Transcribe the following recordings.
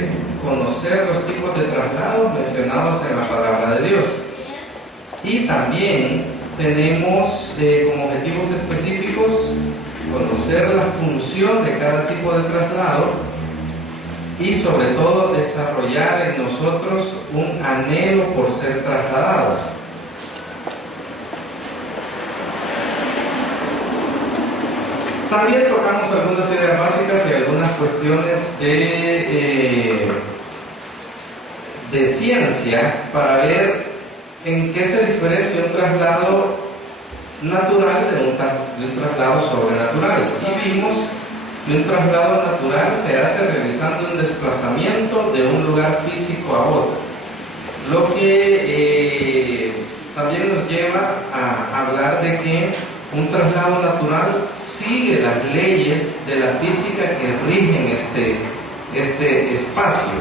es conocer los tipos de traslados mencionados en la palabra de Dios. Y también tenemos como objetivos específicos conocer la función de cada tipo de traslado y sobre todo desarrollar en nosotros un anhelo por ser trasladados. También tocamos algunas ideas básicas y algunas cuestiones de ciencia para ver en qué se diferencia un traslado natural de un traslado sobrenatural. Y vimos que un traslado natural se hace realizando un desplazamiento de un lugar físico a otro, lo que también nos lleva a hablar de que un traslado natural sigue las leyes de la física que rigen este espacio.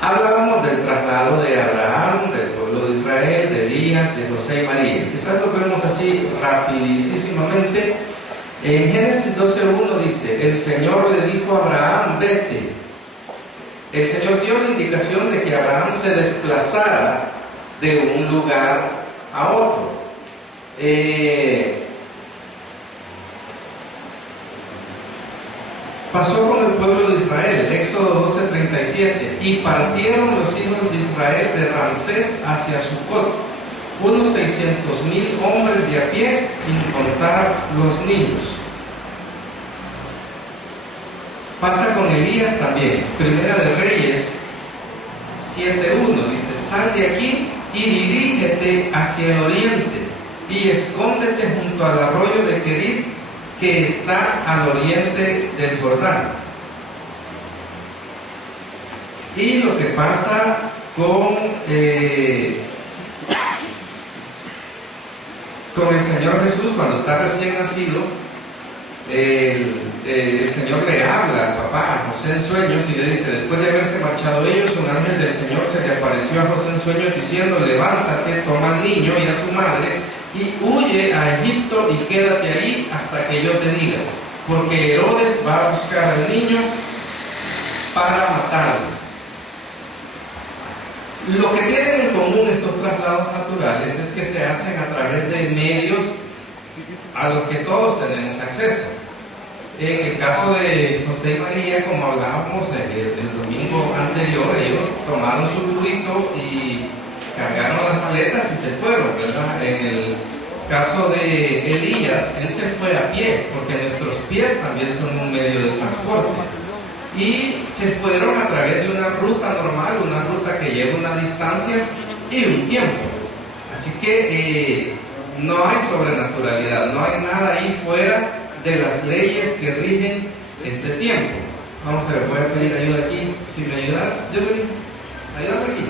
Hablábamos del traslado de Abraham, del pueblo de Israel, de Elías, de José y María. Quizás lo vemos así rapidísimamente. En Génesis 12:1 dice: el Señor le dijo a Abraham, vete. El Señor dio la indicación de que Abraham se desplazara de un lugar a otro. Pasó con el pueblo de Israel, Éxodo 12:37, y partieron los hijos de Israel de Ramsés hacia Sucot, unos 600,000 hombres de a pie, sin contar los niños. Pasa con Elías también, Primera de Reyes 7:1, dice: sal de aquí y dirígete hacia el oriente y escóndete junto al arroyo de Querit, que está al oriente del Jordán. Y lo que pasa con el Señor Jesús cuando está recién nacido, el Señor le habla al papá, a José, en sueños, y le dice: después de haberse marchado ellos, un ángel del Señor se le apareció a José en sueños diciendo: levántate, toma al niño y a su madre y huye a Egipto y quédate ahí hasta que yo te diga, porque Herodes va a buscar al niño para matarlo. Lo que tienen en común estos traslados naturales es que se hacen a través de medios a los que todos tenemos acceso. En el caso de José y María, como hablábamos el domingo anterior, ellos tomaron su burrito y cargaron las maletas y se fueron, ¿verdad? En el caso de Elías, él se fue a pie, porque nuestros pies también son un medio de transporte. Y se fueron a través de una ruta normal, una ruta que lleva una distancia y un tiempo. Así que no hay sobrenaturalidad, no hay nada ahí fuera de las leyes que rigen este tiempo. Vamos a ver, voy a pedir ayuda aquí. Si me ayudas, yo soy. Ayúdame aquí.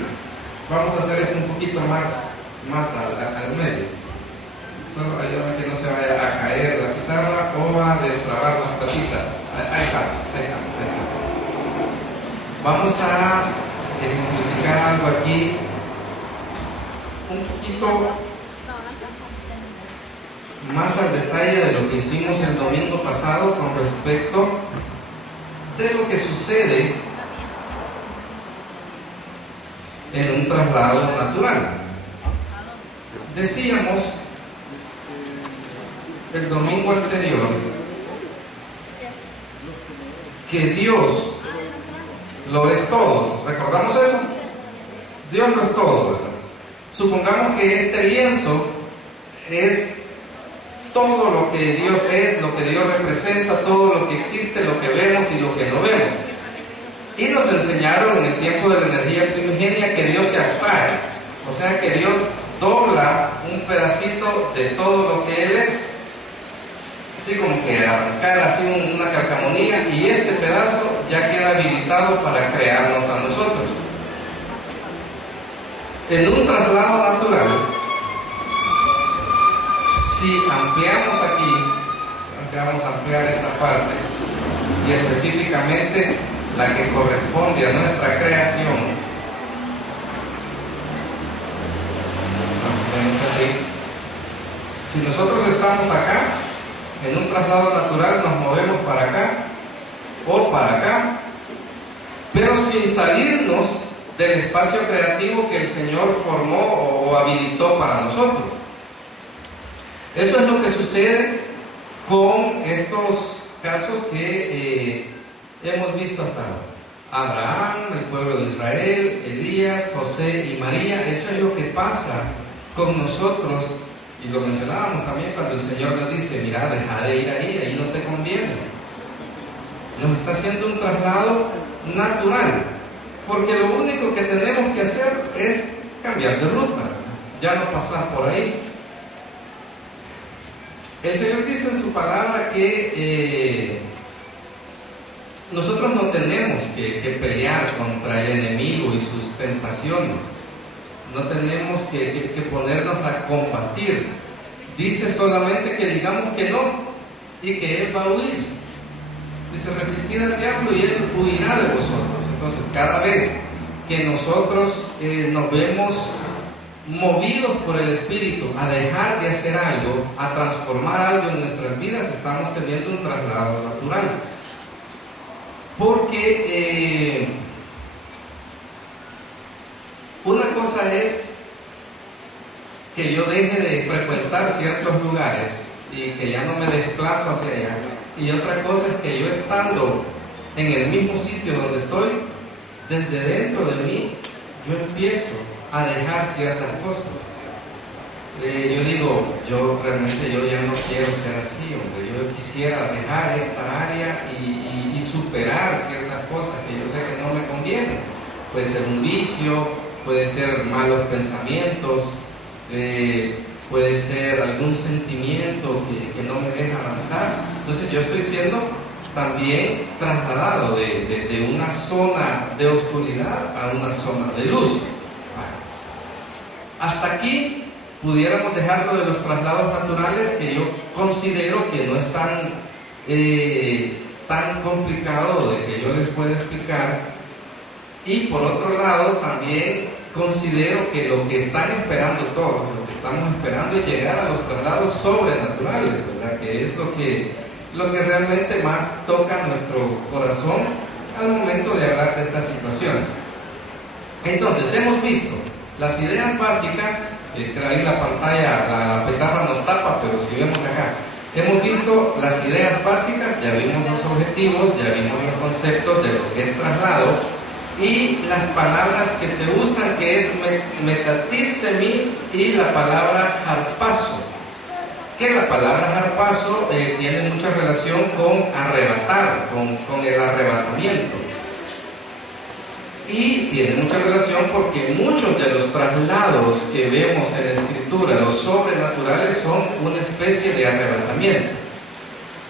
Vamos a hacer esto un poquito más al medio. Solo ayúdame que no se vaya a caer la pizarra o a destrabar las patitas. Ahí estamos. Vamos a ejemplificar algo aquí un poquito más al detalle de lo que hicimos el domingo pasado con respecto de lo que sucede en un traslado natural. Decíamos el domingo anterior que Dios lo es todo. ¿Recordamos eso? Dios lo es todo, ¿verdad? Supongamos que este lienzo es todo lo que Dios es, lo que Dios representa, todo lo que existe, lo que vemos y lo que no vemos. Y nos enseñaron en el tiempo de la energía primigenia que Dios se abstrae, o sea que Dios dobla un pedacito de todo lo que Él es, así como que arrancar así una calcamonía, y este pedazo ya queda habilitado para crearnos a nosotros. En un traslado natural, si ampliamos aquí, vamos a ampliar esta parte, y específicamente la que corresponde a nuestra creación, más o menos así. Si nosotros estamos acá, en un traslado natural nos movemos para acá o para acá, pero sin salirnos del espacio creativo que el Señor formó o habilitó para nosotros. Eso es lo que sucede con estos casos que hemos visto hasta ahora. Abraham, el pueblo de Israel, Elías, José y María. Eso es lo que pasa con nosotros, y lo mencionábamos también cuando el Señor nos dice: mira, deja de ir ahí no te conviene. Nos está haciendo un traslado natural, porque lo único que tenemos que hacer es cambiar de ruta, ya no pasar por ahí. El Señor dice en su palabra que nosotros no tenemos que pelear contra el enemigo y sus tentaciones, no tenemos que ponernos a combatir. Dice solamente que digamos que no y que Él va a huir. Dice: resistid al diablo y Él huirá de vosotros. Entonces, cada vez que nosotros nos vemos movidos por el Espíritu a dejar de hacer algo, a transformar algo en nuestras vidas, estamos teniendo un traslado natural. Porque una cosa es que yo deje de frecuentar ciertos lugares y que ya no me desplazo hacia allá, y otra cosa es que yo, estando en el mismo sitio donde estoy, desde dentro de mí yo empiezo a dejar ciertas cosas. Yo digo, yo realmente ya no quiero ser así, hombre. Yo quisiera dejar esta área y superar ciertas cosas que yo sé que no me convienen. Puede ser un vicio, puede ser malos pensamientos, puede ser algún sentimiento que no me deja avanzar. Entonces yo estoy siendo también trasladado de una zona de oscuridad a una zona de luz. Hasta aquí pudiéramos dejarlo de los traslados naturales, que yo considero que no es tan complicado de que yo les pueda explicar. Y por otro lado, también considero que lo que están esperando todos, lo que estamos esperando es llegar a los traslados sobrenaturales, ¿verdad? Que es lo que realmente más toca nuestro corazón al momento de hablar de estas situaciones. Entonces, hemos visto las ideas básicas, ahí la pantalla, la pizarra nos tapa, pero si vemos acá, hemos visto las ideas básicas, ya vimos los objetivos, ya vimos los conceptos de lo que es traslado, y las palabras que se usan, que es metatilsemi y la palabra harpazo, que la palabra harpazo tiene mucha relación con arrebatar, con el arrebatamiento. Y tiene mucha relación porque muchos de los traslados que vemos en la Escritura, los sobrenaturales, son una especie de arrebatamiento.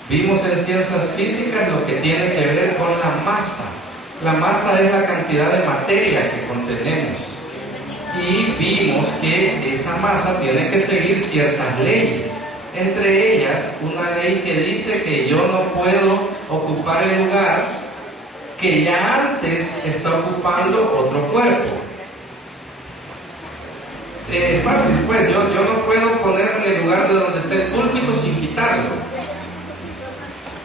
Vimos en ciencias físicas lo que tiene que ver con la masa. La masa es la cantidad de materia que contenemos. Y vimos que esa masa tiene que seguir ciertas leyes. Entre ellas, una ley que dice que yo no puedo ocupar el lugar que ya antes está ocupando otro cuerpo. Fácil, pues, yo no puedo ponerme en el lugar de donde está el púlpito sin quitarlo.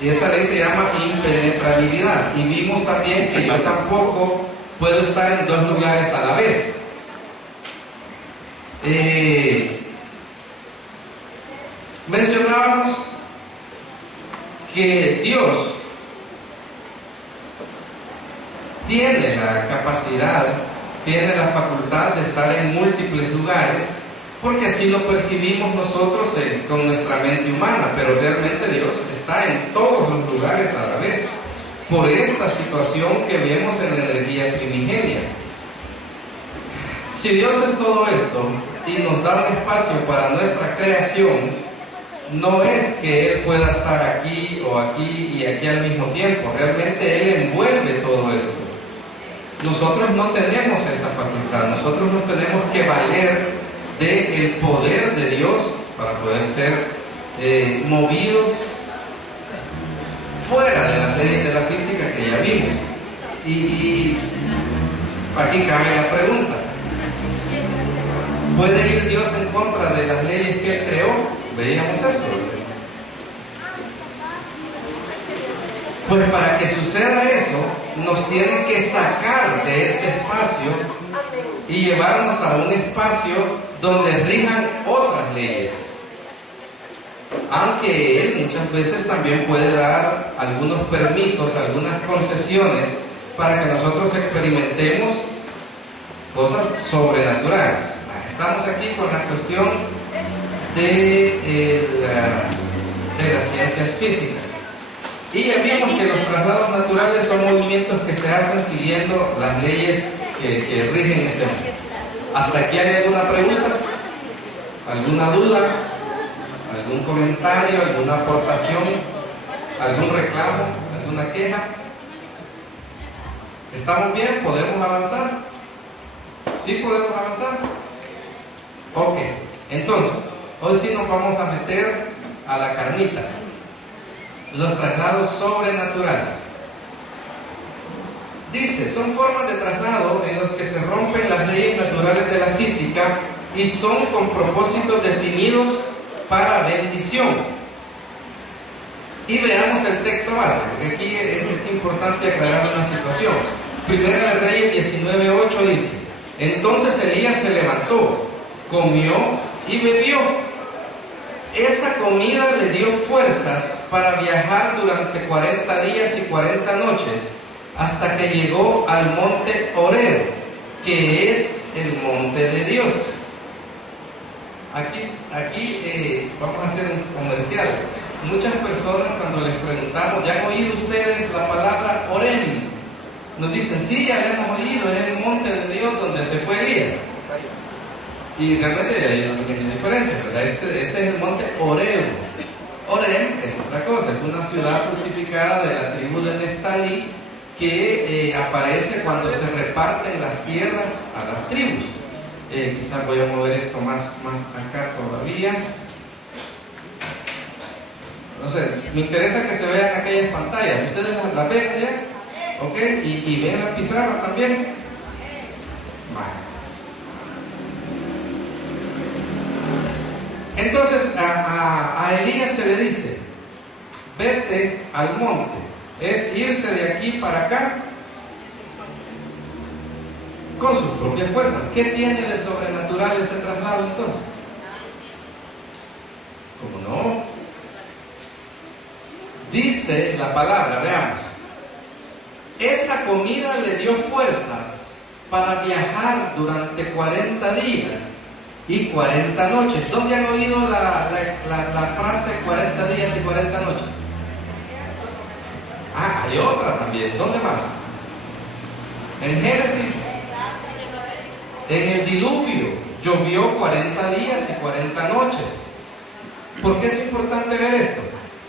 Y esa ley se llama impenetrabilidad. Y vimos también que yo tampoco puedo estar en dos lugares a la vez. Mencionábamos que Dios tiene la capacidad, tiene la facultad de estar en múltiples lugares, porque así lo percibimos nosotros con nuestra mente humana, pero realmente Dios está en todos los lugares a la vez, por esta situación que vemos en la energía primigenia. Si Dios es todo esto y nos da un espacio para nuestra creación, no es que Él pueda estar aquí o aquí y aquí al mismo tiempo. Realmente Él envuelve todo esto. Nosotros no tenemos esa facultad. Nosotros nos tenemos que valer del poder de Dios para poder ser movidos fuera de las leyes de la física que ya vimos. Y aquí cabe la pregunta: ¿puede ir Dios en contra de las leyes que Él creó? Veíamos eso. Pues para que suceda eso, nos tienen que sacar de este espacio y llevarnos a un espacio donde rijan otras leyes. Aunque Él muchas veces también puede dar algunos permisos, algunas concesiones para que nosotros experimentemos cosas sobrenaturales. Estamos aquí con la cuestión de las ciencias físicas. Y ya vimos que los traslados naturales son movimientos que se hacen siguiendo las leyes que rigen este mundo. ¿Hasta aquí hay alguna pregunta? ¿Alguna duda? ¿Algún comentario? ¿Alguna aportación? ¿Algún reclamo? ¿Alguna queja? ¿Estamos bien? ¿Podemos avanzar? ¿Sí podemos avanzar? Ok, entonces, hoy sí nos vamos a meter a la carnita. Los traslados sobrenaturales. Dice, son formas de traslado en los que se rompen las leyes naturales de la física y son con propósitos definidos para bendición. Y veamos el texto base, porque aquí es importante aclarar una situación. Primera de Reyes 19:8 dice, entonces Elías se levantó, comió y bebió. Esa comida le dio fuerzas para viajar durante 40 días y 40 noches hasta que llegó al monte Horeb, que es el monte de Dios. Aquí vamos a hacer un comercial. Muchas personas cuando les preguntamos, ¿ya han oído ustedes la palabra Horeb? Nos dicen, sí, ya la hemos oído, es el monte de Dios donde se fue Elías. Y realmente hay una pequeña diferencia, ¿verdad? Ese es el monte Horeb. Horeb es otra cosa, es una ciudad fortificada de la tribu de Neftalí que aparece cuando se reparten las tierras a las tribus. Quizás voy a mover esto más acá todavía. No sé, me interesa que se vean aquellas pantallas. ¿Ustedes las ven allá? ¿Ok? ¿Y ven la pizarra también? Vale. Entonces a Elías se le dice, vete al monte, es irse de aquí para acá con sus propias fuerzas. ¿Qué tiene de sobrenatural ese traslado entonces? ¿Cómo no? Dice la palabra, veamos, esa comida le dio fuerzas para viajar durante 40 días y 40 noches. ¿Dónde han oído la frase 40 días y 40 noches? Ah, hay otra también. ¿Dónde más? En Génesis, en el diluvio, llovió 40 días y 40 noches. ¿Por qué es importante ver esto?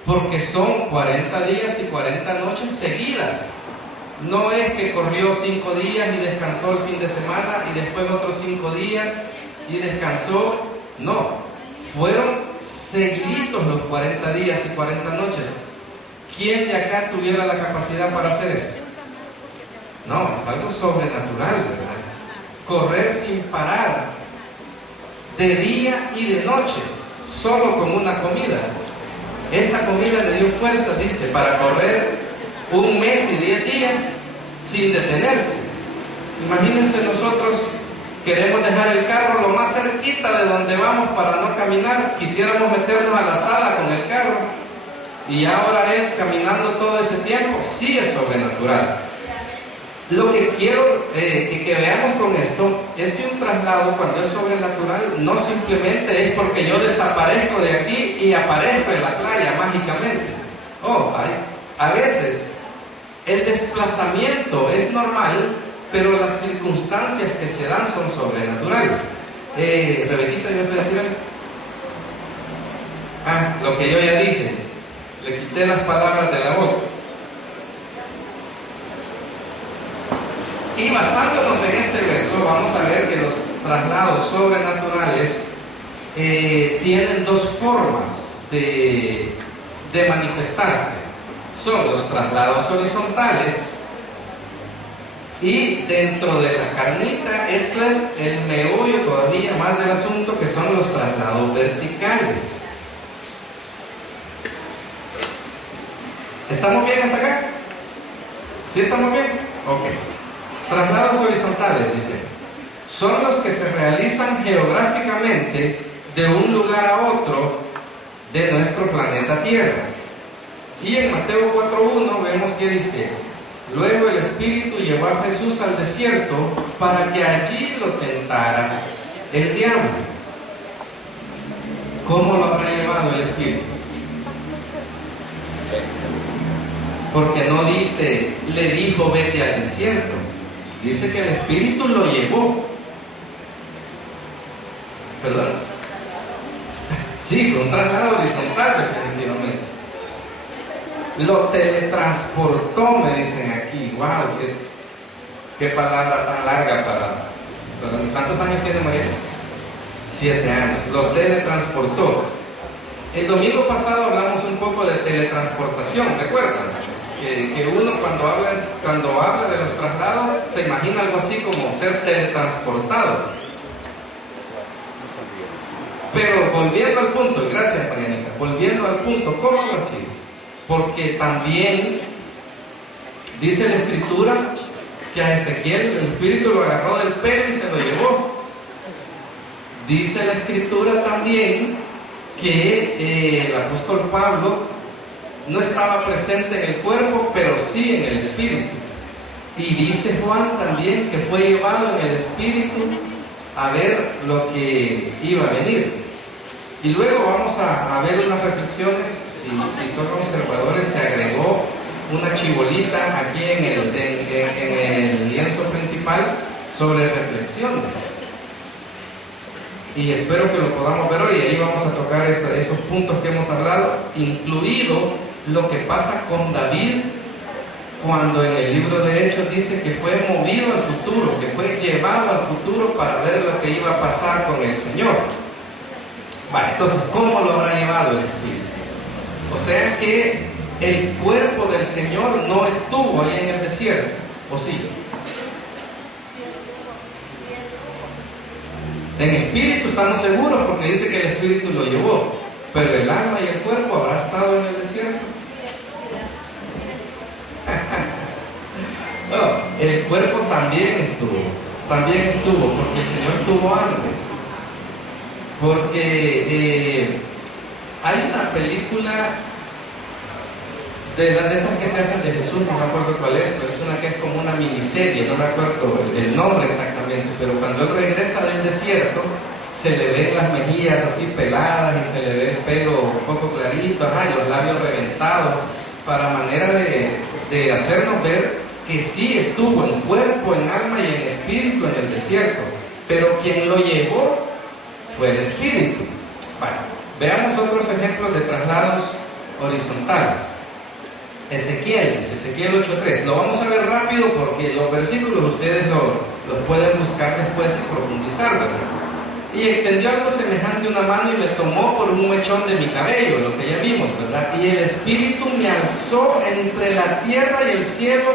Porque son 40 días y 40 noches seguidas. No es que corrió 5 días y descansó el fin de semana y después otros 5 días y descansó. No, fueron seguiditos los 40 días y 40 noches. ¿Quién de acá tuviera la capacidad para hacer eso? No, es algo sobrenatural, ¿verdad? Correr sin parar, de día y de noche, solo con una comida. Esa comida le dio fuerza, dice, para correr 1 mes y 10 días sin detenerse. Imagínense, nosotros queremos dejar el carro lo más cerquita de donde vamos para no caminar. Quisiéramos meternos a la sala con el carro. Y ahora él caminando todo ese tiempo, sí es sobrenatural. Lo que quiero que veamos con esto es que un traslado, cuando es sobrenatural, no simplemente es porque yo desaparezco de aquí y aparezco en la playa mágicamente. A veces el desplazamiento es normal, pero las circunstancias que se dan son sobrenaturales. Rebequita, ¿ibas a decir algo? Lo que yo ya dije, le quité las palabras de la boca. Y basándonos en este verso, vamos a ver que los traslados sobrenaturales tienen 2 formas de manifestarse. Son los traslados horizontales, y dentro de la carnita, esto es el meollo todavía más del asunto, que son los traslados verticales. ¿Estamos bien hasta acá? ¿Sí estamos bien? Ok. Traslados horizontales, dice. Son los que se realizan geográficamente de un lugar a otro de nuestro planeta Tierra. Y en Mateo 4.1 vemos que dice: luego el Espíritu llevó a Jesús al desierto para que allí lo tentara el diablo. ¿Cómo lo habrá llevado el Espíritu? Porque no dice, le dijo vete al desierto. Dice que el Espíritu lo llevó. ¿Perdón? Sí, fue un traslado horizontal, definitivamente. Lo teletransportó, me dicen aquí. ¡Wow! Qué palabra tan larga para... ¿Cuántos años tiene María? 7 años. Lo teletransportó. El domingo pasado hablamos un poco de teletransportación, ¿recuerdan? Que uno cuando habla de los traslados se imagina algo así como ser teletransportado. Pero volviendo al punto, gracias Marianita, volviendo al punto, ¿cómo lo ha sido? Porque también dice la Escritura que a Ezequiel el Espíritu lo agarró del pelo y se lo llevó. Dice la Escritura también que el apóstol Pablo no estaba presente en el cuerpo, pero sí en el Espíritu. Y dice Juan también que fue llevado en el Espíritu a ver lo que iba a venir. Y luego vamos a ver unas reflexiones. Si son conservadores, se agregó una chibolita aquí en el lienzo principal sobre reflexiones. Y espero que lo podamos ver hoy. Ahí vamos a tocar esos puntos que hemos hablado, incluido lo que pasa con David cuando en el libro de Hechos dice que fue movido al futuro, que fue llevado al futuro para ver lo que iba a pasar con el Señor. Vale, entonces, ¿cómo lo habrá llevado el Espíritu? O sea que el cuerpo del Señor no estuvo ahí en el desierto, ¿o sí? En espíritu estamos seguros porque dice que el Espíritu lo llevó, pero el alma y el cuerpo habrá estado en el desierto. No, el cuerpo también estuvo, porque el Señor tuvo hambre. Porque hay una película de esas que se hacen de Jesús, no me acuerdo cuál es, pero es una que es como una miniserie, no me acuerdo el nombre exactamente, pero cuando él regresa del desierto, se le ven las mejillas así peladas y se le ve el pelo un poco clarito, y los labios reventados, para manera de hacernos ver que sí estuvo en cuerpo, en alma y en espíritu en el desierto, pero quien lo llevó fue el Espíritu. Bueno, veamos otros ejemplos de traslados horizontales. Ezequiel 8.3. Lo vamos a ver rápido porque los versículos ustedes los pueden buscar después y profundizar, ¿verdad? Y extendió algo semejante una mano y me tomó por un mechón de mi cabello, lo que ya vimos, ¿verdad? Y el Espíritu me alzó entre la tierra y el cielo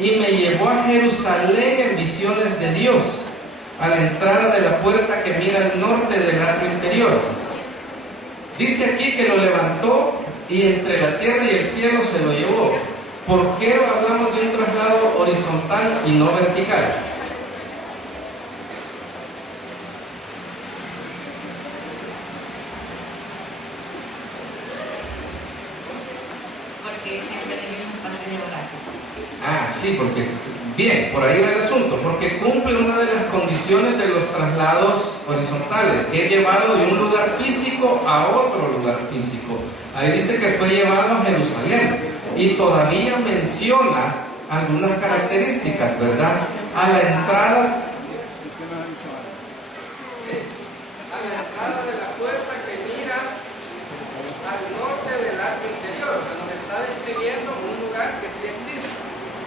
y me llevó a Jerusalén en visiones de Dios, a la entrada de la puerta que mira al norte del atrio interior. Dice aquí que lo levantó y entre la tierra y el cielo se lo llevó. ¿Por qué hablamos de un traslado horizontal y no vertical? Porque siempre tenemos un espacio geográfico. Sí, porque bien, por ahí va el asunto, porque cumple una de las condiciones de los traslados horizontales, que es llevado de un lugar físico a otro lugar físico. Ahí dice que fue llevado a Jerusalén y todavía menciona algunas características, ¿verdad? A la entrada de la puerta que mira al norte del atrio interior. O sea, nos está describiendo un lugar que sí existe.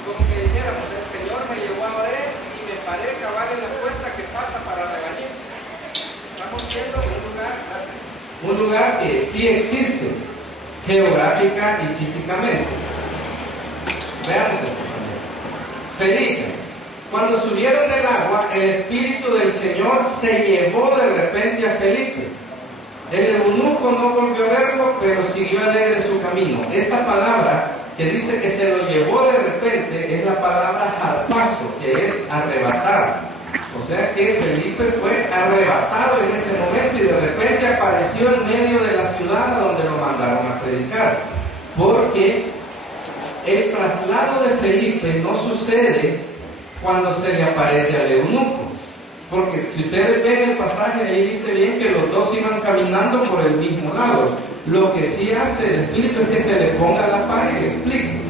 Como que dijéramos, el Señor me llevó a Oré y me paré cabal en la puerta que pasa para Rebañín. Estamos viendo un lugar que sí existe, geográfica y físicamente. Veamos esto también. Felipe, cuando subieron del agua, el Espíritu del Señor se llevó de repente a Felipe. El eunuco no volvió a verlo, pero siguió alegre su camino. Esta palabra que dice que se lo llevó de repente, es la palabra harpazo, que es arrebatar. O sea que Felipe fue arrebatado en ese momento y de repente apareció en medio de la ciudad donde lo mandaron a predicar. Porque el traslado de Felipe no sucede cuando se le aparece al eunuco. Porque si ustedes ven el pasaje, ahí dice bien que los dos iban caminando por el mismo lado. Lo que sí hace el Espíritu es que se le ponga la par y le explique.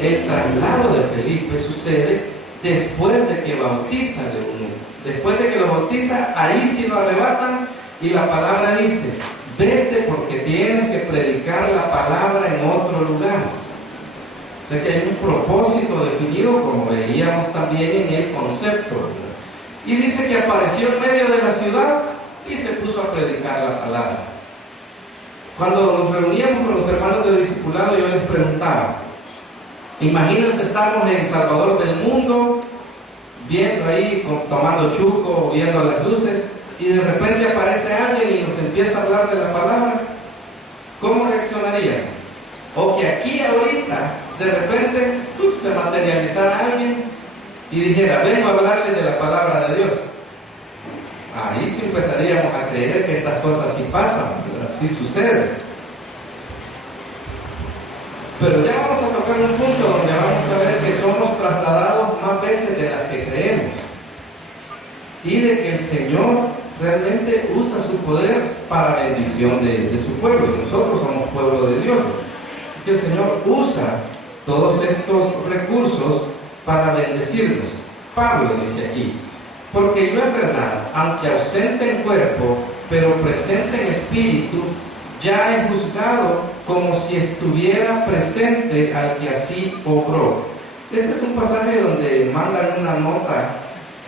El traslado de Felipe sucede después de que bautiza al eunuco. Después de que lo bautiza, ahí sí lo arrebatan y la palabra dice: vete porque tienes que predicar la palabra en otro lugar. O sea que hay un propósito definido, como veíamos también en el concepto, ¿verdad? Y dice que apareció en medio de la ciudad y se puso a predicar la palabra. Cuando nos reuníamos con los hermanos de discipulado, yo les preguntaba: imagínense, estamos en Salvador del Mundo, viendo ahí, tomando chuco, viendo las luces, y de repente aparece alguien y nos empieza a hablar de la palabra. ¿Cómo reaccionaría? O que aquí ahorita, de repente, se materializara alguien y dijera: vengo a hablarles de la palabra de Dios. Ahí sí empezaríamos a creer que estas cosas sí pasan, ¿verdad? Sí suceden. Pero ya vamos a tocar un punto donde vamos a ver que somos trasladados más veces de las que creemos y de que el Señor realmente usa su poder para bendición de su pueblo, y nosotros somos pueblo de Dios. Así que el Señor usa todos estos recursos para bendecirnos. Pablo dice aquí: porque yo en verdad, aunque ausente en cuerpo, pero presente en espíritu, ya he juzgado como si estuviera presente al que así obró. Este es un pasaje donde mandan una nota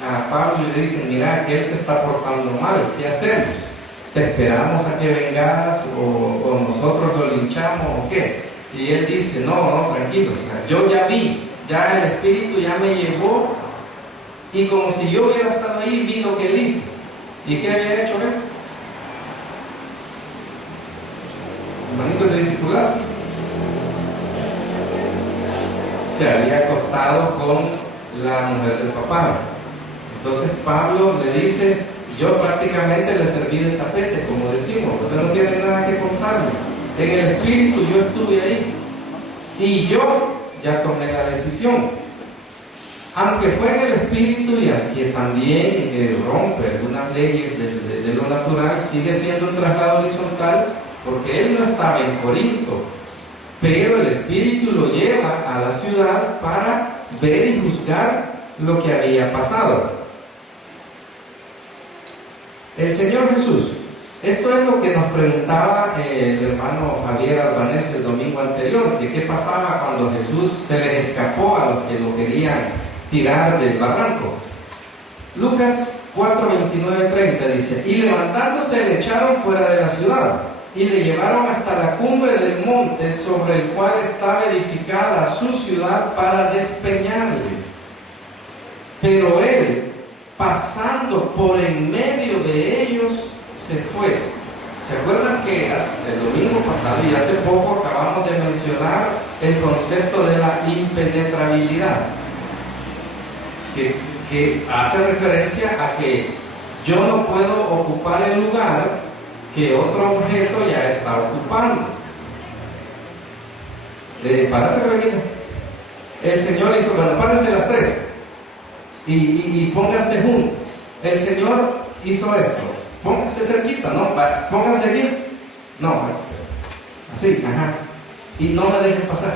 a Pablo y le dicen: mira, que él se está portando mal, ¿qué hacemos? ¿Te esperamos a que vengas o nosotros lo linchamos o qué? Y él dice: no, tranquilo, o sea, yo ya vi, ya el Espíritu ya me llevó, y como si yo hubiera estado ahí, vi lo que él hizo. ¿Y qué había hecho él? Hermanito de discipulado, se había acostado con la mujer del papá. Entonces Pablo le dice: yo prácticamente le serví de tapete, como decimos, o sea, no tiene nada que contarme. En el espíritu yo estuve ahí y yo ya tomé la decisión. Aunque fue en el espíritu y aunque también rompe algunas leyes de lo natural, sigue siendo un traslado horizontal, porque él no estaba en Corinto, pero el espíritu lo lleva a la ciudad para ver y juzgar lo que había pasado. El Señor Jesús, esto es lo que nos preguntaba el hermano Javier Albanés el domingo anterior, que qué pasaba cuando Jesús se les escapó a los que lo querían tirar del barranco. Lucas 4, 29, 30 dice: y levantándose le echaron fuera de la ciudad y le llevaron hasta la cumbre del monte sobre el cual estaba edificada su ciudad para despeñarle. Pero él, pasando por en medio de ellos, se fue. ¿Se acuerdan que el domingo pasado y hace poco acabamos de mencionar el concepto de la impenetrabilidad? Que hace referencia a que yo no puedo ocupar el lugar que otro objeto ya está ocupando. Párate, Rebequita. El Señor hizo: bueno, párense las tres y pónganse juntos. El Señor hizo esto: pónganse cerquita, no, pónganse aquí, no, así, ajá, y no me dejen pasar.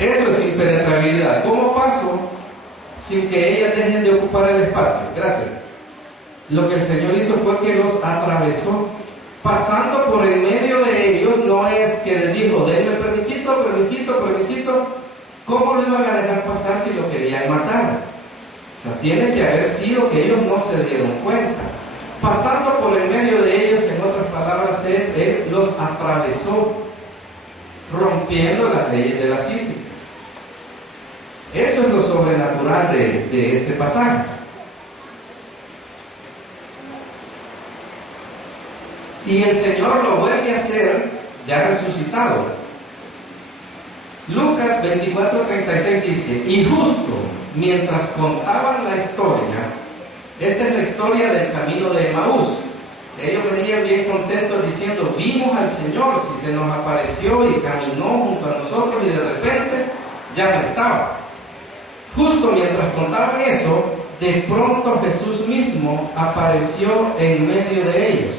Eso es impenetrabilidad. ¿Cómo paso sin que ellas dejen de ocupar el espacio? Gracias. Lo que el Señor hizo fue que los atravesó, pasando por el medio de ellos. No es que les dijo: denme permisito. ¿Cómo lo iban a dejar pasar si lo querían matar? O sea, tiene que haber sido que ellos no se dieron cuenta. Pasando por el medio de ellos, en otras palabras, Él los atravesó, rompiendo las leyes de la física. Eso es lo sobrenatural de este pasaje. Y el Señor lo vuelve a hacer ya resucitado. Lucas 24:36 dice: y justo mientras contaban la historia, esta es la historia del camino de Emaús. Ellos venían bien contentos diciendo: vimos al Señor, si se nos apareció y caminó junto a nosotros, y de repente ya no estaba. Justo mientras contaban eso, de pronto Jesús mismo apareció en medio de ellos.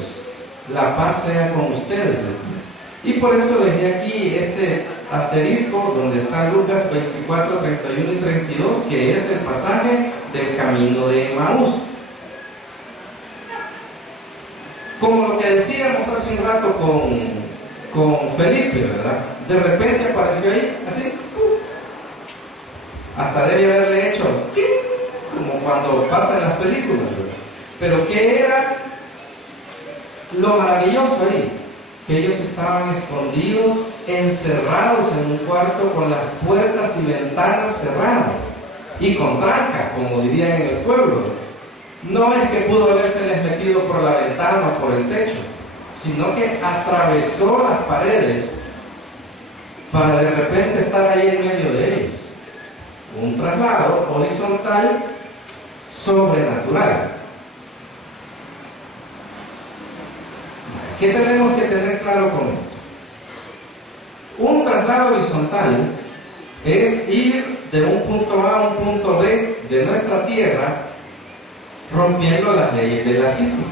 La paz sea con ustedes, les dijo. Y por eso dejé aquí este asterisco donde está Lucas 24, 31 y 32, que es el pasaje del camino de Emaús. Como lo que decíamos hace un rato con Felipe, ¿verdad? De repente apareció ahí, así, hasta debe haberle hecho, como cuando pasa en las películas, ¿verdad? Pero ¿qué era lo maravilloso ahí? Que ellos estaban escondidos, encerrados en un cuarto con las puertas y ventanas cerradas y con tranca, como dirían en el pueblo. No es que pudo habérseles metido por la ventana o por el techo, sino que atravesó las paredes para de repente estar ahí en medio de ellos. Un traslado horizontal sobrenatural. ¿Qué tenemos que tener claro con esto? Un traslado horizontal es ir de un punto A a un punto B de nuestra tierra, rompiendo las leyes de la física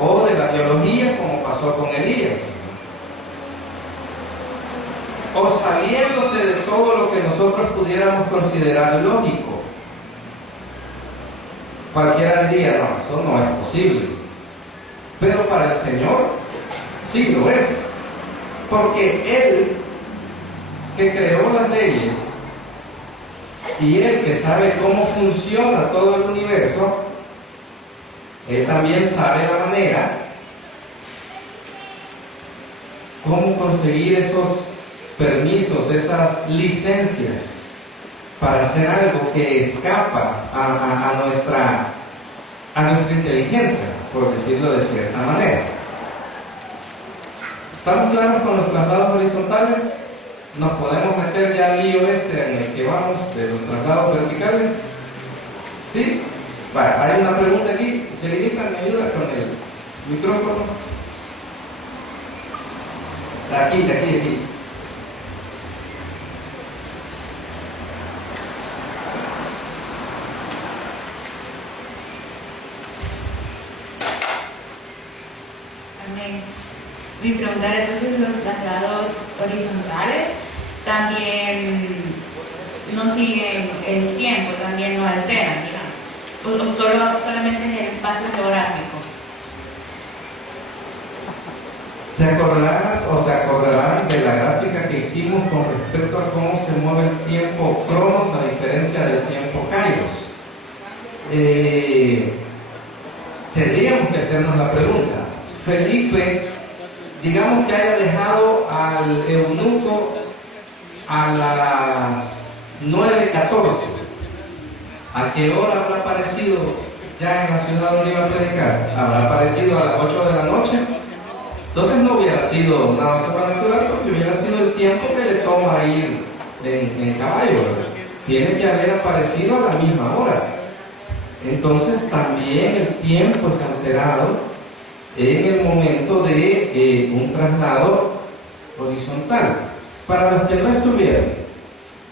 o de la biología, como pasó con Elías, o saliéndose de todo lo que nosotros pudiéramos considerar lógico. Cualquiera diría: no, eso no es posible. Pero para el Señor sí lo es, porque Él, que creó las leyes, y Él que sabe cómo funciona todo el universo, Él también sabe la manera cómo conseguir esos permisos, esas licencias para hacer algo que escapa a nuestra inteligencia, por decirlo de cierta manera. ¿Estamos claros con los traslados horizontales? ¿Nos podemos meter ya al lío en el que vamos de los traslados verticales? ¿Sí? Vale, hay una pregunta aquí. Serenita, ¿me ayuda con el micrófono? Aquí. Mi pregunta es: entonces, los traslados horizontales también no siguen el tiempo, también no alteran, digamos, o solamente es el espacio geográfico. ¿Te acordarás o se acordarán de la gráfica que hicimos con respecto a cómo se mueve el tiempo cronos a diferencia del tiempo kairos? Tendríamos que hacernos la pregunta: Felipe, digamos que haya dejado al eunuco a las 9:14, ¿a qué hora habrá aparecido ya en la ciudad donde iba a predicar? ¿Habrá aparecido a las 8 de la noche? Entonces no hubiera sido nada sobrenatural, porque hubiera sido el tiempo que le toma ir en caballo, ¿verdad? Tiene que haber aparecido a la misma hora. Entonces también el tiempo es alterado en el momento de un traslado horizontal. Para los que no estuvieron,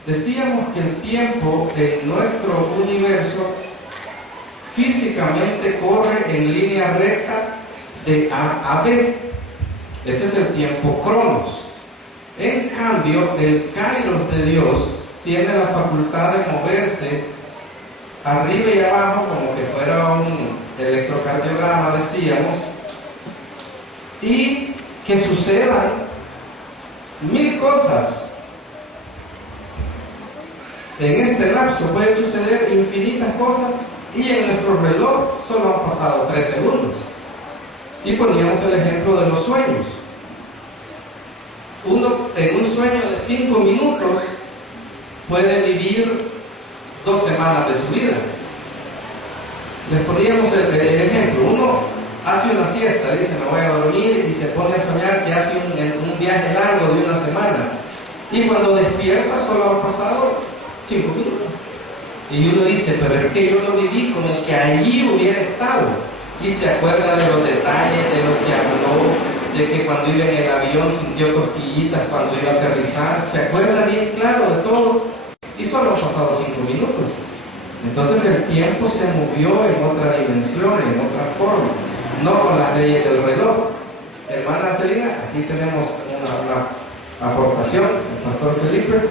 decíamos que el tiempo en nuestro universo físicamente corre en línea recta de A a B. Ese es el tiempo cronos. En cambio, el kairos de Dios tiene la facultad de moverse arriba y abajo, como que fuera un electrocardiograma, decíamos, y que sucedan 1000 cosas. En este lapso pueden suceder infinitas cosas, y en nuestro reloj solo han pasado 3 segundos. Y poníamos el ejemplo de los sueños. Uno en un sueño de 5 minutos puede vivir 2 semanas de su vida. Les poníamos el ejemplo. Uno hace hace una siesta, dice me voy a dormir, y se pone a soñar que hace un viaje largo de una semana, y cuando despierta solo han pasado 5 minutos, y uno dice, pero es que yo lo viví como que allí hubiera estado, y se acuerda de los detalles, de lo que habló, de que cuando iba en el avión sintió cosquillitas cuando iba a aterrizar, se acuerda bien claro de todo, y solo han pasado 5 minutos. Entonces el tiempo se movió en otra dimensión, en otra forma, no con las leyes del reloj. Hermana Celina, aquí tenemos una aportación del pastor Felipe.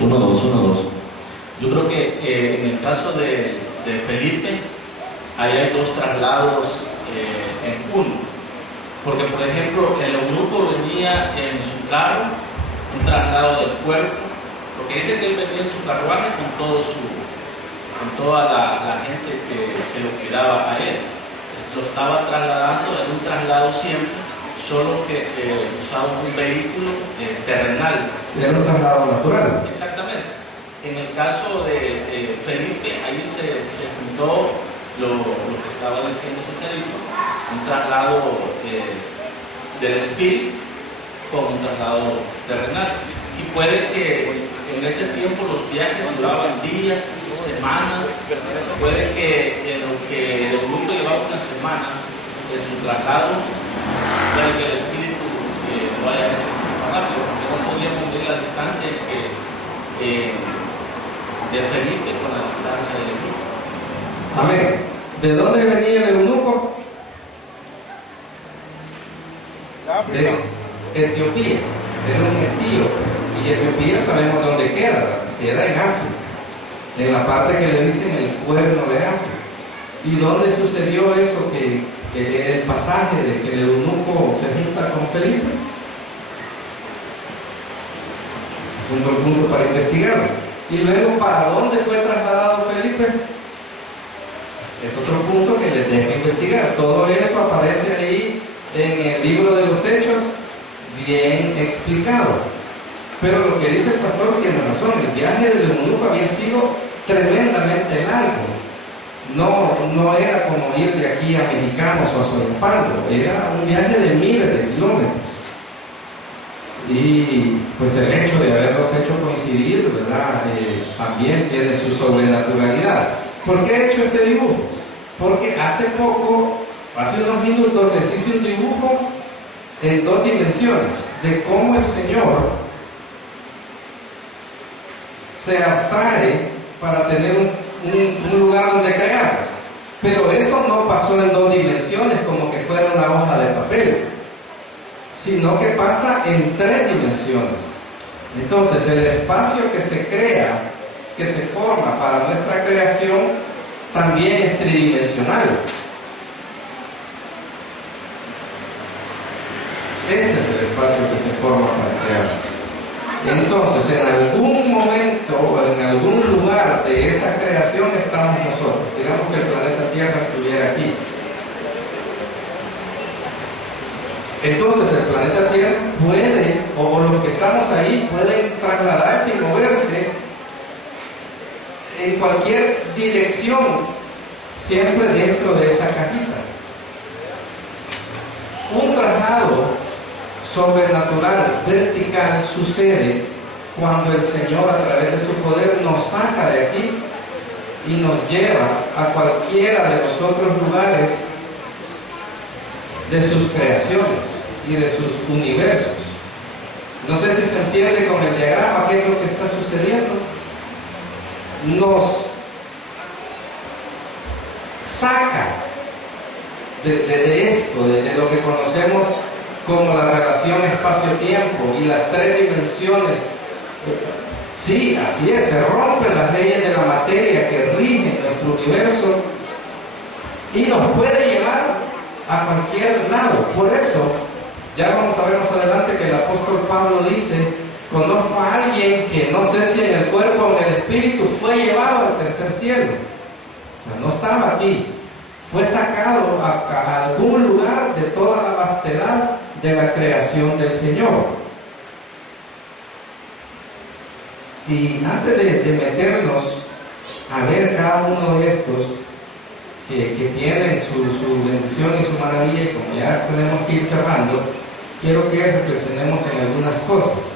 Uno, dos. Yo creo que en el caso de Felipe, ahí hay 2 traslados en uno. Porque, por ejemplo, el eunuco venía en su carro, un traslado del cuerpo, porque dice que él venía en su carruaje con toda la gente que lo cuidaba a él. Lo estaba trasladando, era un traslado siempre, solo que usaba un vehículo terrenal. Era un traslado natural. Exactamente. En el caso de Felipe, ahí se juntó lo que estaba diciendo Cesarito, un traslado del espíritu con un traslado terrenal. Y puede que en ese tiempo los viajes duraban días, semanas, puede que en lo que el mundo llevaba una semana en su traslado, puede que el espíritu lo haya hecho más rápido, porque no podíamos medir la distancia de Felipe con la distancia del eunuco. Amén. ¿De dónde venía el eunuco? De Etiopía. Era un etíope. Y Etiopía sabemos dónde queda. Queda en África, en la parte que le dicen el cuerno de África. ¿Y dónde sucedió eso que el pasaje de que el eunuco se junta con Felipe? Es un buen punto para investigarlo. Y luego, ¿para dónde fue trasladado Felipe? Es otro punto que les dejo investigar. Todo eso aparece ahí en el libro de los Hechos, bien explicado. Pero lo que dice el pastor tiene razón. El viaje del eunuco había sido tremendamente largo. No era como ir de aquí a Mexicanos o a Soyapango. Era un viaje de miles de kilómetros. Y pues el hecho de haberlos hecho coincidir, ¿verdad? También tiene su sobrenaturalidad. ¿Por qué he hecho este dibujo? Porque hace unos minutos les hice un dibujo en 2 dimensiones de cómo el Señor se abstrae para tener un lugar donde crear. Pero eso no pasó en 2 dimensiones como que fuera una hoja de papel, sino que pasa en 3 dimensiones. Entonces el espacio que se crea, que se forma para nuestra creación, también es tridimensional. Este es el espacio que se forma para crear. Entonces, en algún momento o en algún lugar de esa creación estamos nosotros. Digamos que el planeta Tierra estuviera aquí. Entonces el planeta Tierra puede, o los que estamos ahí, pueden trasladarse y moverse en cualquier dirección, siempre dentro de esa cajita. Un traslado sobrenatural, vertical, sucede cuando el Señor, a través de su poder, nos saca de aquí y nos lleva a cualquiera de los otros lugares de sus creaciones y de sus universos. No sé si se entiende con el diagrama qué es lo que está sucediendo. Nos saca de esto, de lo que conocemos como la relación espacio-tiempo y las 3 dimensiones. Sí, así es, se rompen las leyes de la materia que rigen nuestro universo y nos puede llevar a cualquier lado. Por eso, ya vamos a ver más adelante que el apóstol Pablo dice: conozco a alguien que no sé si en el cuerpo o en el espíritu fue llevado al tercer cielo. O sea, no estaba aquí, fue sacado a algún lugar de toda la vastedad de la creación del Señor. Y antes de meternos a ver cada uno de estos que tienen su bendición y su maravilla, y como ya tenemos que ir cerrando, quiero que reflexionemos en algunas cosas.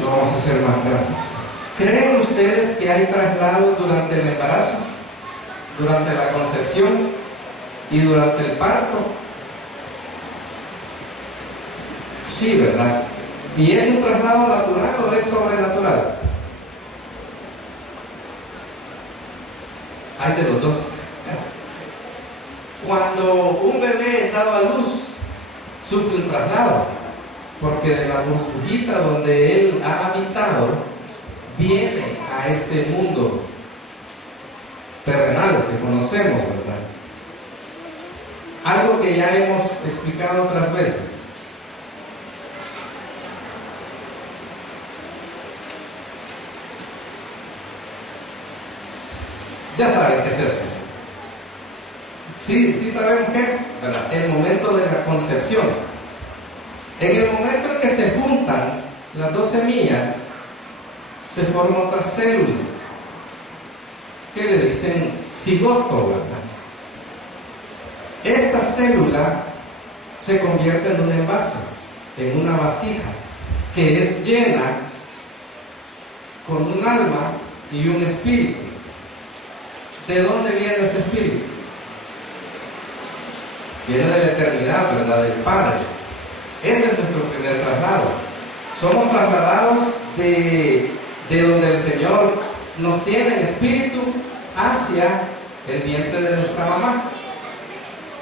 Lo vamos a hacer más grandes. ¿Creen ustedes que hay traslados durante el embarazo, durante la concepción y durante el parto? Sí, ¿verdad? ¿Y es un traslado natural o es sobrenatural? Hay de los dos. Cuando un bebé es dado a luz, sufre un traslado, porque de la burbujita donde él ha habitado, viene a este mundo terrenal que conocemos, ¿verdad? Algo que ya hemos explicado otras veces. Ya saben qué es eso. Sí sabemos qué es, ¿verdad? El momento de la concepción. En el momento en que se juntan las dos semillas, se forma otra célula, que le dicen cigoto, ¿verdad? Esta célula se convierte en un envase, en una vasija, que es llena con un alma y un espíritu. ¿De dónde viene ese espíritu? Viene de la eternidad, ¿verdad? Del Padre. Ese es nuestro primer traslado. Somos trasladados de donde el Señor nos tiene en espíritu hacia el vientre de nuestra mamá.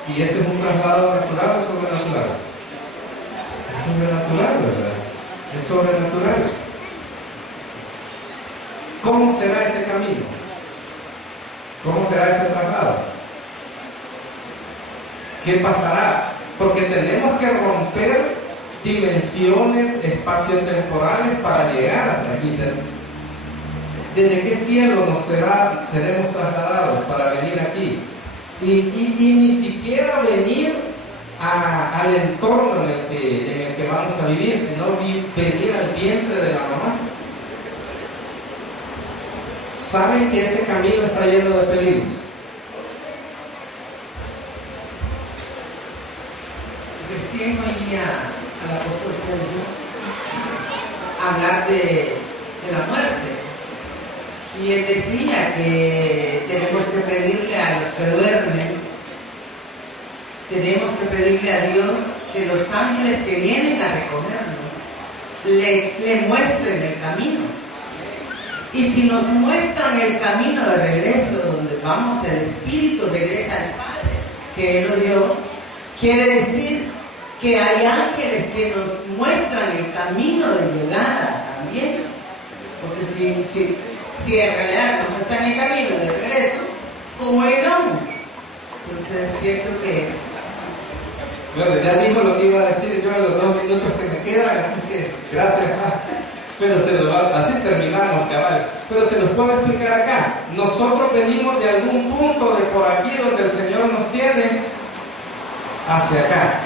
Y ese es un traslado natural o sobrenatural. Es sobrenatural, ¿verdad? Es sobrenatural. ¿Cómo será ese camino? ¿Cómo será ese traslado? ¿Qué pasará? Porque tenemos que romper dimensiones espaciotemporales para llegar hasta aquí. ¿Desde qué cielo seremos trasladados para venir aquí? Y ni siquiera venir al entorno en el que vamos a vivir, sino venir al vientre de la mamá. ¿Saben que ese camino está lleno de peligros? Recién oía al apóstol Sergio hablar de la muerte, y él decía que tenemos que pedirle a los que duermen, tenemos que pedirle a Dios que los ángeles que vienen a recogernos le muestren el camino. Y si nos muestran el camino de regreso, donde vamos, el Espíritu regresa al Padre que Él lo dio, quiere decir que hay ángeles que nos muestran el camino de llegada también. Porque si en realidad no está en el camino de regreso, ¿cómo llegamos? Entonces es cierto que... Bueno, ya dijo lo que iba a decir yo en los 2 minutos que me quedan, así que gracias. Pero así terminamos, cabal. Pero se nos puede explicar acá. Nosotros venimos de algún punto de por aquí donde el Señor nos tiene hacia acá.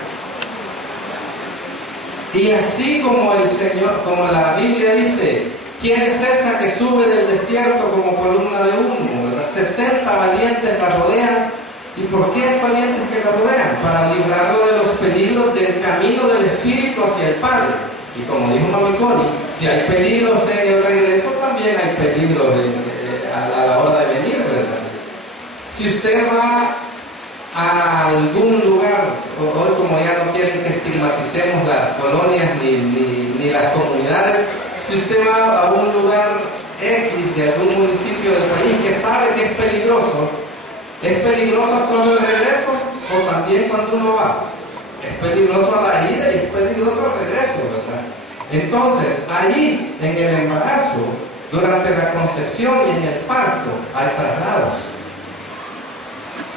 Y así como el Señor, como la Biblia dice, ¿quién es esa que sube del desierto como columna de humo? ¿Verdad? 60 valientes la rodean. ¿Y por qué hay valientes que la rodean? Para librarlo de los peligros del camino del Espíritu hacia el Padre. Y como dijo Mami Connie, si hay peligros en el regreso, también hay peligros a la hora de venir, ¿verdad? Si usted va a algún lugar, hoy como ya no quieren que estigmaticemos las colonias ni las comunidades, si usted va a un lugar X de algún municipio del país que sabe que ¿es peligroso solo el regreso o también cuando uno va? Es peligroso a la ida y es peligroso al regreso, ¿verdad? Entonces, allí, en el embarazo, durante la concepción y en el parto, hay traslados.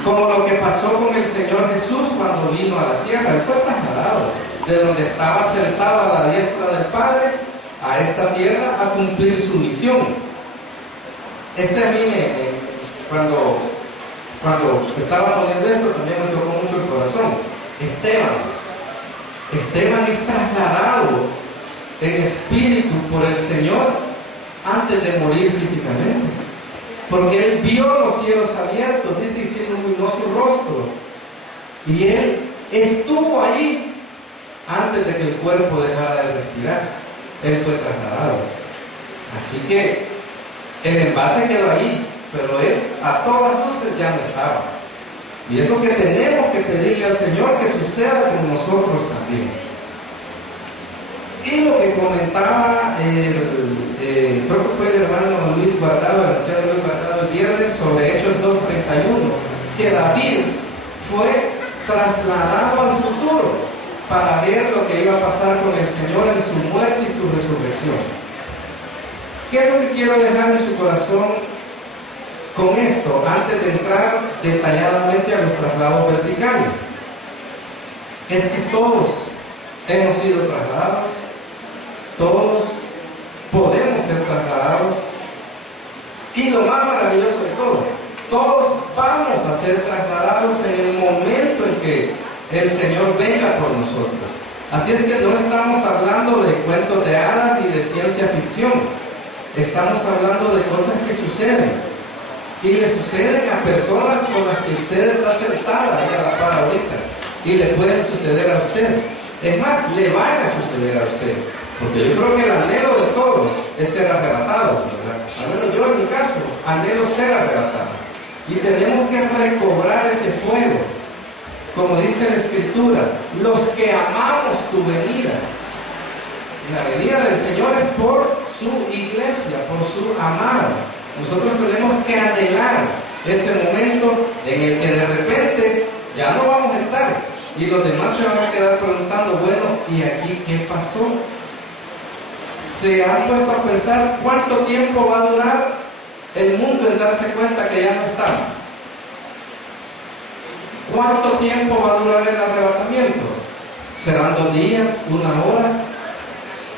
Como lo que pasó con el Señor Jesús cuando vino a la tierra. Él fue trasladado de donde estaba sentado a la diestra del Padre a esta tierra a cumplir su misión. A mí cuando estaba poniendo esto también me tocó mucho el corazón. Esteban es trasladado en espíritu por el Señor antes de morir físicamente, porque él vio los cielos abiertos, dice, y se iluminó su rostro, y él estuvo ahí antes de que el cuerpo dejara de respirar. Él fue trasladado. Así que el envase quedó ahí, pero él a todas luces ya no estaba. Y es lo que tenemos que pedirle al Señor que suceda con nosotros también. Y lo que comentaba creo que fue el hermano Luis Guardado, el anciano Luis Guardado el viernes, sobre Hechos 2:31, que David fue trasladado al futuro para ver lo que iba a pasar con el Señor en su muerte y su resurrección. ¿Qué es lo que quiero dejar en su corazón con esto, antes de entrar detalladamente a los traslados verticales? Es que todos hemos sido trasladados, todos podemos ser trasladados, y lo más maravilloso de todo, todos vamos a ser trasladados en el momento en que el Señor venga por nosotros. Así es que no estamos hablando de cuentos de hadas ni de ciencia ficción, estamos hablando de cosas que suceden, y le suceden a personas con las que usted está sentada ahí a la par ahorita, y le pueden suceder a usted. Es más, le van a suceder a usted, porque yo creo que el anhelo de todos es ser arrebatados, ¿verdad? Al menos yo en mi caso, anhelo ser arrebatado, y tenemos que recobrar ese fuego, como dice la Escritura, los que amamos tu venida. La venida del Señor es por su iglesia, por su amado. Nosotros tenemos que anhelar ese momento en el que de repente ya no vamos a estar, y los demás se van a quedar preguntando, bueno, ¿y aquí qué pasó? ¿Se han puesto a pensar cuánto tiempo va a durar el mundo en darse cuenta que ya no estamos? ¿Cuánto tiempo va a durar el arrebatamiento? ¿Serán 2 días, 1 hora,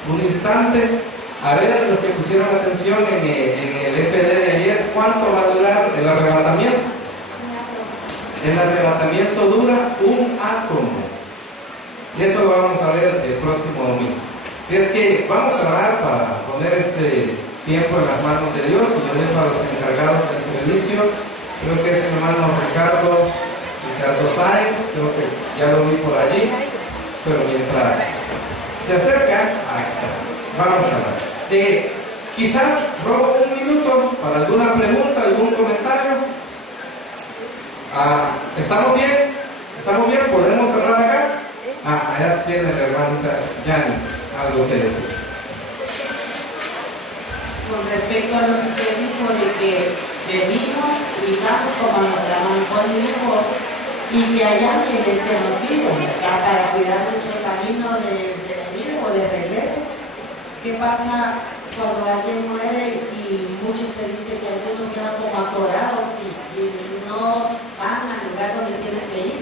un instante? A ver, los que pusieron atención en el FD de ayer, ¿cuánto va a durar el arrebatamiento? El arrebatamiento dura 1 átomo. Y eso lo vamos a ver el próximo domingo. Si es que vamos a orar para poner este tiempo en las manos de Dios, y yo dejo a los encargados del servicio. Creo que es mi hermano Ricardo Sáenz, creo que ya lo vi por allí, pero mientras se acerca, ahí está, vamos a hablar. Quizás robo 1 minuto para alguna pregunta, algún comentario. ¿Estamos bien? ¿Estamos bien? ¿Podemos cerrar acá? Allá tiene la hermanita Yani algo que decir. Con respecto a lo que usted dijo de que venimos y vamos como nos llaman con dijo, y que hay ángeles que nos guían para cuidar nuestro camino de venir o de regreso. ¿Qué pasa cuando alguien muere y muchos se dice que algunos quedan como atorados y no van al lugar donde tienen que ir?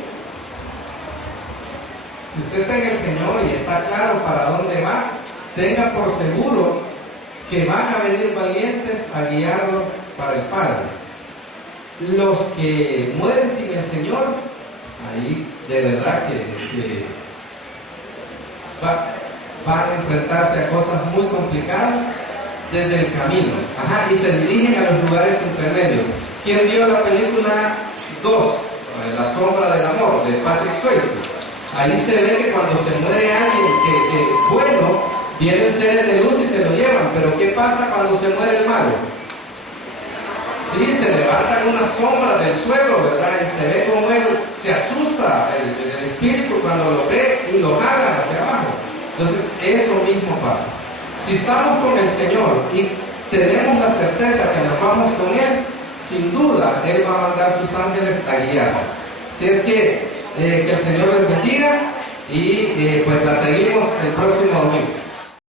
Si usted está en el Señor y está claro para dónde va, tenga por seguro que van a venir valientes a guiarlo para el Padre. Los que mueren sin el Señor, ahí de verdad que van a enfrentarse a cosas muy complicadas desde el camino. Y se dirigen a los lugares intermedios. ¿Quién vio la película 2, La sombra del amor, de Patrick Swayze? Ahí se ve que cuando se muere alguien que bueno, vienen seres de luz y se lo llevan, pero ¿qué pasa cuando se muere el malo? Sí, se levantan unas sombras del suelo, ¿verdad? Y se ve como él se asusta, el espíritu, cuando lo ve y lo jala hacia abajo. Entonces, eso mismo pasa. Si estamos con el Señor y tenemos la certeza que nos vamos con Él, sin duda Él va a mandar sus ángeles a guiarnos. Si es que el Señor les bendiga, y pues la seguimos el próximo domingo.